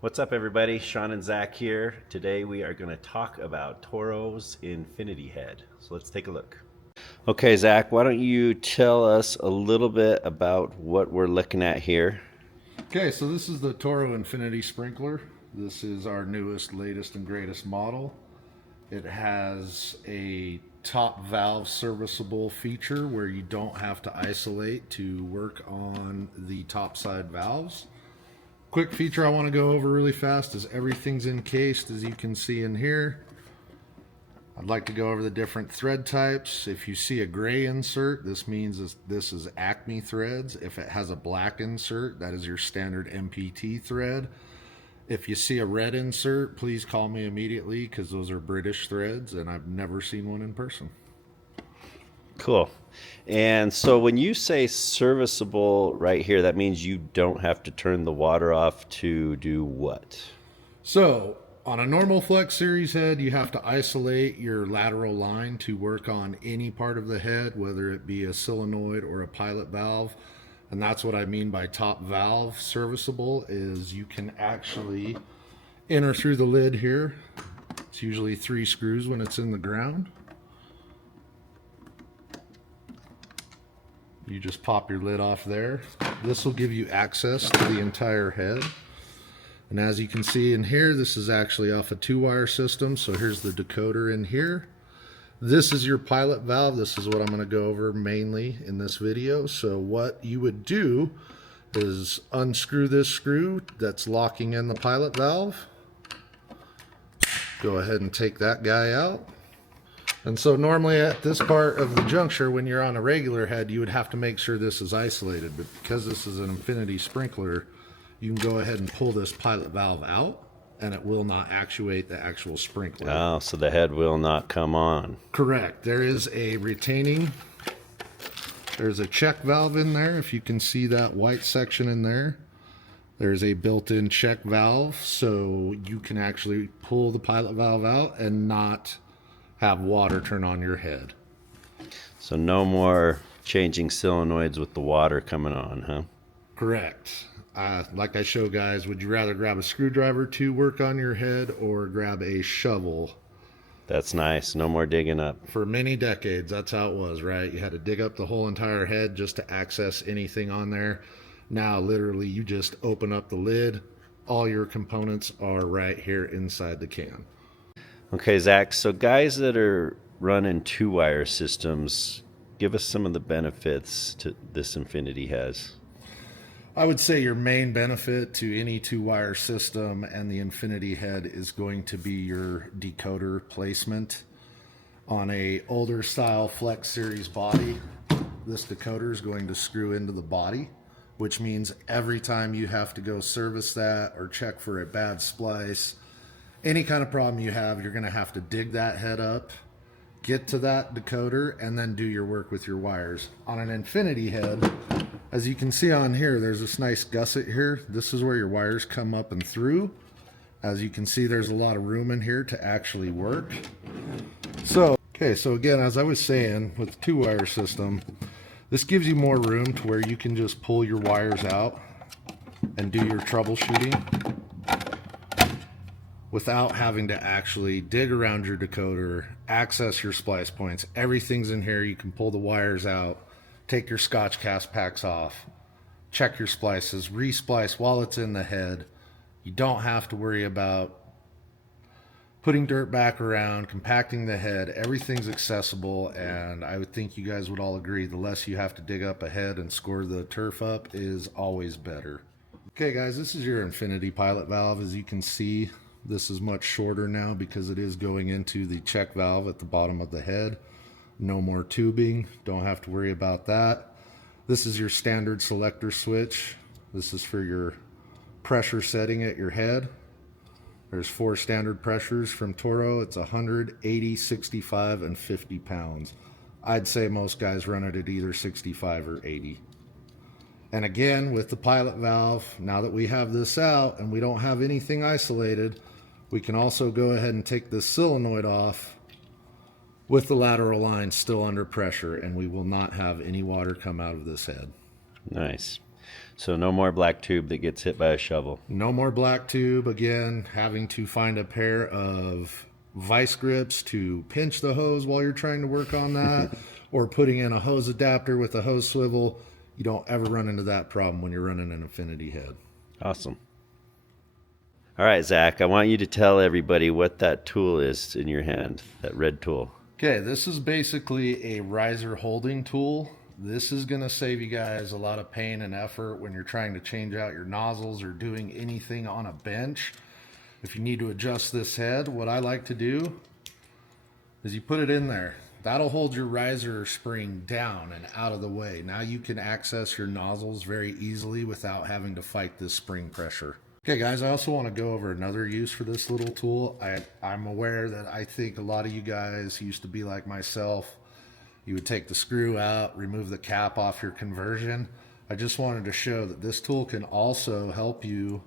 What's up, everybody? Sean and Zach here. Today we are going to talk about Toro's Infinity Head. So let's take a look. Okay, Zach, why don't you tell us a little bit about what we're looking at here? Okay, so this is the Toro Infinity Sprinkler. This is our newest, latest, and greatest model. It has a top valve serviceable feature where you don't have to isolate to work on the top side valves. Quick feature I want to go over really fast is everything's encased, as you can see in here. I'd like to go over the different thread types. If you see a gray insert, this means this is Acme threads. If it has a black insert, that is your standard MPT thread. If you see a red insert, please call me immediately because those are British threads and I've never seen one in person. Cool. And so when you say serviceable right here, that means you don't have to turn the water off to do what? So on a normal Flex Series head, you have to isolate your lateral line to work on any part of the head, whether it be a solenoid or a pilot valve. And that's what I mean by top valve serviceable, is you can actually enter through the lid here. It's usually 3 screws when it's in the ground. You just pop your lid off there. This will give you access to the entire head. And as you can see in here, this is actually off a 2-wire system. So here's the decoder in here. This is your pilot valve. This is what I'm going to go over mainly in this video. So what you would do is unscrew this screw that's locking in the pilot valve. Go ahead and take that guy out. And so normally at this part of the juncture, when you're on a regular head, you would have to make sure this is isolated. But because this is an Infinity Sprinkler, you can go ahead and pull this pilot valve out and it will not actuate the actual sprinkler. Oh, so the head will not come on. Correct. There is a retaining, there's a check valve in there. If you can see that white section in there, there's a built-in check valve. So you can actually pull the pilot valve out and not have water turn on your head. So no more changing solenoids with the water coming on, huh? Correct. Like I show guys, would you rather grab a screwdriver to work on your head or grab a shovel? That's nice. No more digging up. For many decades, that's how it was, right? You had to dig up the whole entire head just to access anything on there. Now, literally, you just open up the lid. All your components are right here inside the can. Okay, Zach, so guys that are running 2-wire systems, give us some of the benefits to this Infinity has. I would say your main benefit to any 2-wire system and the Infinity head is going to be your decoder placement. On a older style Flex Series body, this decoder is going to screw into the body, which means every time you have to go service that or check for a bad splice, any kind of problem you have, you're going to have to dig that head up, get to that decoder, and then do your work with your wires. On an Infinity head, as you can see on here, there's this nice gusset here. This is where your wires come up and through. As you can see, there's a lot of room in here to actually work. So again, as I was saying, with the 2-wire system, this gives you more room to where you can just pull your wires out and do your troubleshooting without having to actually dig around your decoder, access your splice points. Everything's in here. You can pull the wires out, take your Scotch cast packs off, check your splices, resplice while it's in the head. You don't have to worry about putting dirt back around, compacting the head. Everything's accessible, and I would think you guys would all agree the less you have to dig up a head and score the turf up is always better. Okay guys, this is your Infinity pilot valve. As you can see, this is much shorter now because it is going into the check valve at the bottom of the head. No more tubing, don't have to worry about that. This is your standard selector switch. This is for your pressure setting at your head. There's 4 standard pressures from Toro. It's 100, 80, 65, and 50 pounds. I'd say most guys run it at either 65 or 80. And again, with the pilot valve, now that we have this out and we don't have anything isolated, we can also go ahead and take this solenoid off with the lateral line still under pressure, and we will not have any water come out of this head. Nice. So no more black tube that gets hit by a shovel. No more black tube. Again, having to find a pair of vice grips to pinch the hose while you're trying to work on that, or putting in a hose adapter with a hose swivel. You don't ever run into that problem when you're running an infinity head. Awesome. All right, Zach, I want you to tell everybody what that tool is in your hand, that red tool. Okay, this is basically a riser holding tool. This is going to save you guys a lot of pain and effort when you're trying to change out your nozzles or doing anything on a bench. If you need to adjust this head, what I like to do is you put it in there. That'll hold your riser spring down and out of the way. Now you can access your nozzles very easily without having to fight this spring pressure. Okay guys, I also want to go over another use for this little tool. I'm aware that I think a lot of you guys used to be like myself. You would take the screw out, remove the cap off your conversion. I just wanted to show that this tool can also help you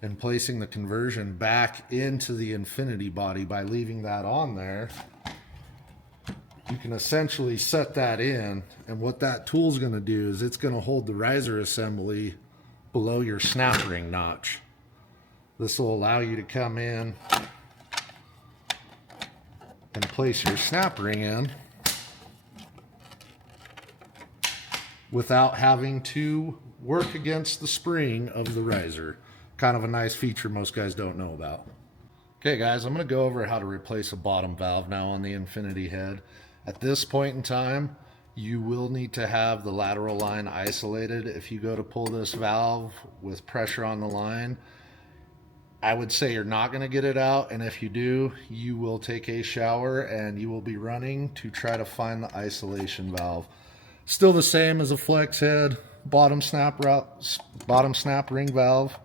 in placing the conversion back into the infinity body by leaving that on there. You can essentially set that in, and what that tool is going to do is it's going to hold the riser assembly below your snap ring notch. This will allow you to come in and place your snap ring in without having to work against the spring of the riser. Kind of a nice feature most guys don't know about. Okay guys, I'm going to go over how to replace a bottom valve now on the infinity head. At this point in time, you will need to have the lateral line isolated. If you go to pull this valve with pressure on the line, I would say you're not going to get it out, and if you do, you will take a shower and you will be running to try to find the isolation valve. Still the same as a flex head, bottom snap ring valve.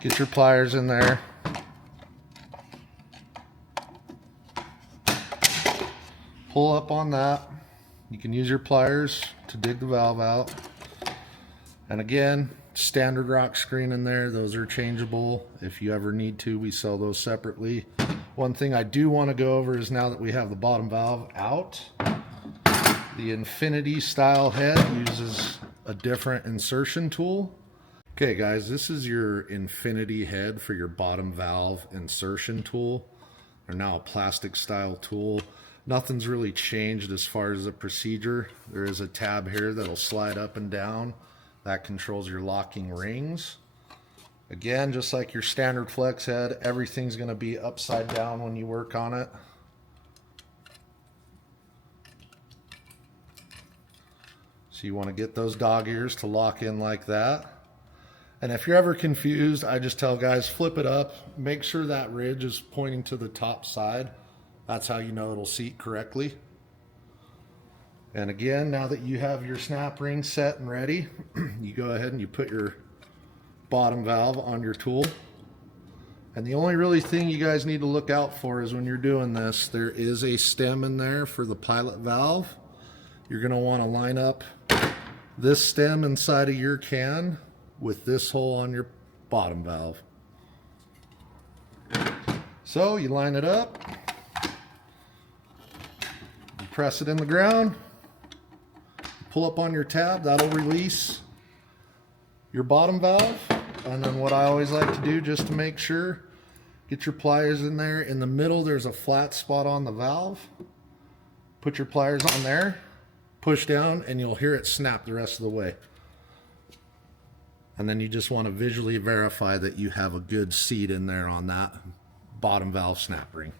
Get your pliers in there. Pull up on that. You can use your pliers to dig the valve out. And again, standard rock screen in there. Those are changeable. If you ever need to, we sell those separately. One thing I do want to go over is now that we have the bottom valve out, the infinity style head uses a different insertion tool. Okay guys, this is your infinity head for your bottom valve insertion tool. They're now a plastic style tool. Nothing's really changed as far as the procedure. There is a tab here that'll slide up and down. That controls your locking rings. Again, just like your standard flex head, everything's going to be upside down when you work on it. So you want to get those dog ears to lock in like that. And if you're ever confused, I just tell guys, flip it up. Make sure that ridge is pointing to the top side. That's how you know it'll seat correctly. And again, now that you have your snap ring set and ready, you go ahead and you put your bottom valve on your tool. And the only really thing you guys need to look out for is when you're doing this, there is a stem in there for the pilot valve. You're going to want to line up this stem inside of your can with this hole on your bottom valve. So you line it up, you press it in the ground, pull up on your tab, that'll release your bottom valve. And then what I always like to do, just to make sure, get your pliers in there. In the middle there's a flat spot on the valve. Put your pliers on there, push down, and you'll hear it snap the rest of the way. And then you just want to visually verify that you have a good seat in there on that bottom valve snap ring.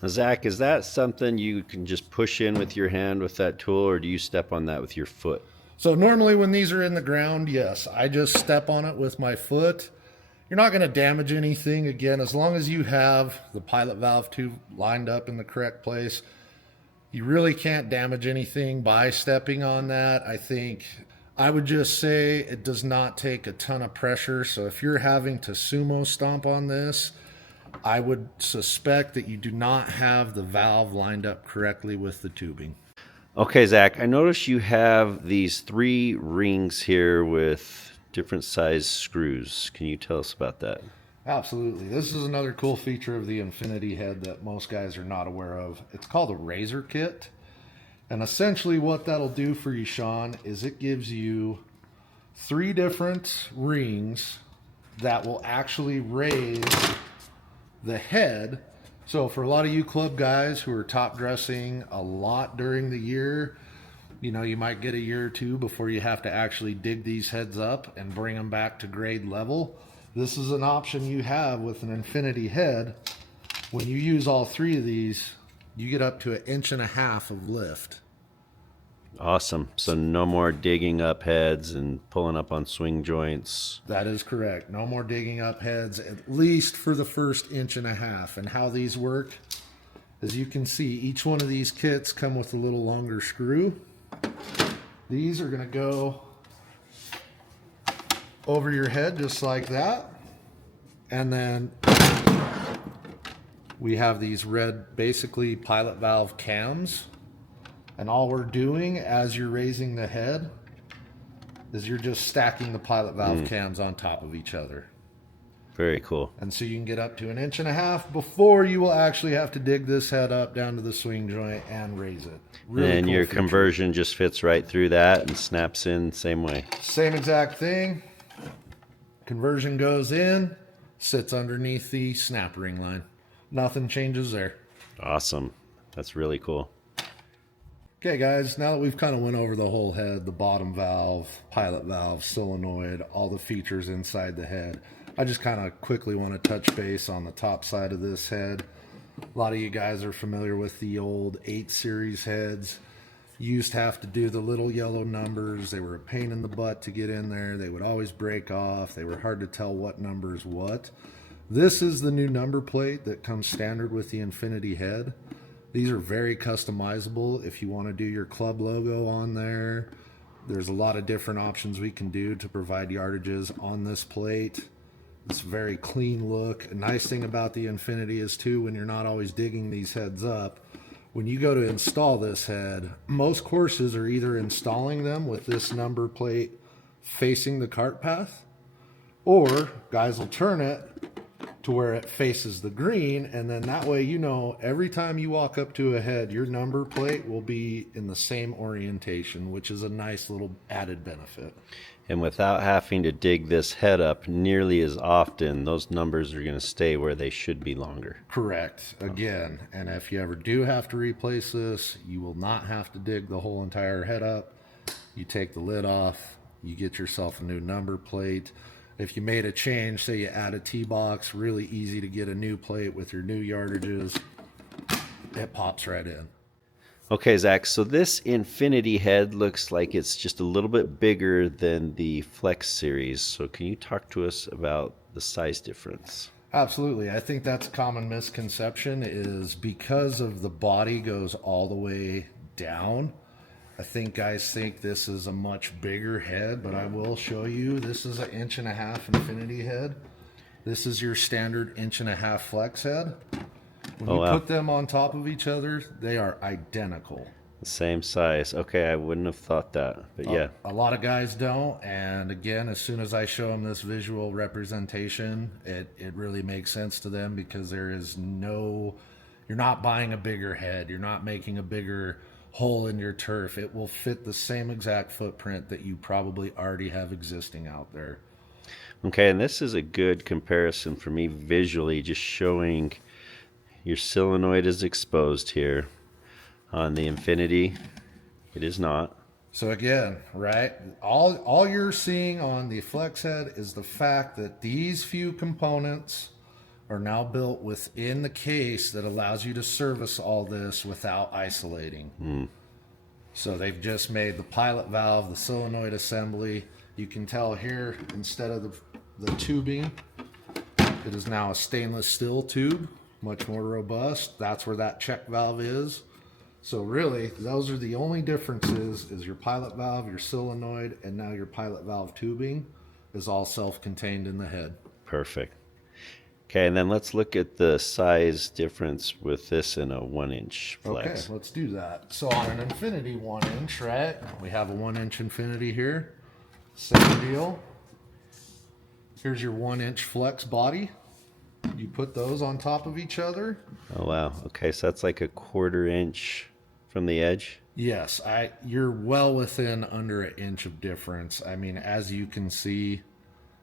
Now, Zach, is that something you can just push in with your hand with that tool, or do you step on that with your foot? So normally when these are in the ground, yes, I just step on it with my foot. You're not going to damage anything. Again, as long as you have the pilot valve tube lined up in the correct place, you really can't damage anything by stepping on that. I would just say it does not take a ton of pressure. So if you're having to sumo stomp on this, I would suspect that you do not have the valve lined up correctly with the tubing. Okay, Zach, I notice you have these 3 rings here with different size screws. Can you tell us about that? Absolutely. This is another cool feature of the infinity head that most guys are not aware of. It's called a razor kit. And essentially what that'll do for you, Sean, is it gives you 3 different rings that will actually raise the head. So for a lot of you club guys who are top dressing a lot during the year, you know, you might get a year or two before you have to actually dig these heads up and bring them back to grade level. This is an option you have with an infinity head. When you use all 3 of these, you get up to 1.5 inches of lift. Awesome. So no more digging up heads and pulling up on swing joints. That is correct. No more digging up heads, at least for the first 1.5 inches. And how these work, as you can see, each one of these kits come with a little longer screw. These are going to go over your head just like that. And then we have these red, basically pilot valve cams. And all we're doing as you're raising the head is you're just stacking the pilot valve cams on top of each other. Very cool. And so you can get up to 1.5 inches before you will actually have to dig this head up down to the swing joint and raise it. Really and cool your feature. conversion just fits right through that and snaps in same way. Same exact thing. Conversion goes in, sits underneath the snap ring line. Nothing changes there. Awesome. That's really cool. Okay guys, now that we've kind of went over the whole head, the bottom valve, pilot valve, solenoid, all the features inside the head, I just kind of quickly want to touch base on the top side of this head. A lot of you guys are familiar with the old 8 series heads. You used to have to do the little yellow numbers. They were a pain in the butt to get in there. They would always break off. They were hard to tell what number is what. This is the new number plate that comes standard with the Infinity head. These are very customizable if you want to do your club logo on there. There's a lot of different options we can do to provide yardages on this plate. It's a very clean look. A nice thing about the Infinity is too, when you're not always digging these heads up, when you go to install this head, most courses are either installing them with this number plate facing the cart path, or guys will turn it to where it faces the green, and then that way, you know, every time you walk up to a head, your number plate will be in the same orientation, which is a nice little added benefit. And without having to dig this head up nearly as often, those numbers are going to stay where they should be longer. Correct. Again, and if you ever do have to replace this, you will not have to dig the whole entire head up. You take the lid off, you get yourself a new number plate. If you made a change, say you add a T-box, really easy to get a new plate with your new yardages. It pops right in. Okay, Zach, so this Infinity head looks like it's just a little bit bigger than the Flex series. So can you talk to us about the size difference? Absolutely. I think that's a common misconception, is because of the body goes all the way down. I think guys think this is a much bigger head, but I will show you this is an 1.5 inch Infinity head. This is your standard 1.5 inch Flex head. When you put them on top of each other, they are identical. The same size. Okay, I wouldn't have thought that, but yeah. A lot of guys don't, and again, as soon as I show them this visual representation, it really makes sense to them, because there is no, you're not buying a bigger head, you're not making a bigger hole in your turf. It will fit the same exact footprint that you probably already have existing out there. Okay, and this is a good comparison for me visually, just showing your solenoid is exposed here. On the Infinity, it is not. So again, right, all you're seeing on the Flex head is the fact that these few components are now built within the case that allows you to service all this without isolating. So they've just made the pilot valve, the solenoid assembly. You can tell here, instead of the tubing, it is now a stainless steel tube, much more robust. That's where that check valve is. So really, those are the only differences, is your pilot valve, your solenoid, and now your pilot valve tubing is all self-contained in the head. Perfect. Okay, and then let's look at the size difference with this and a 1 inch Flex. Okay, let's do that. So on an Infinity 1 inch, right, we have a 1 inch Infinity here. Same deal. Here's your 1 inch Flex body. You put those on top of each other. Oh wow. Okay, so that's like a 1/4 inch from the edge. Yes, you're well within under an inch of difference. I mean, as you can see,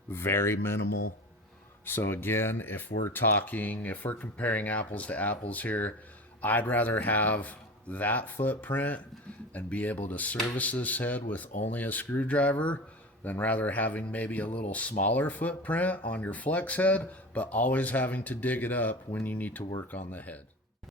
very minimal. So again, if we're comparing apples to apples here, I'd rather have that footprint and be able to service this head with only a screwdriver than rather having maybe a little smaller footprint on your flex head, but always having to dig it up when you need to work on the head.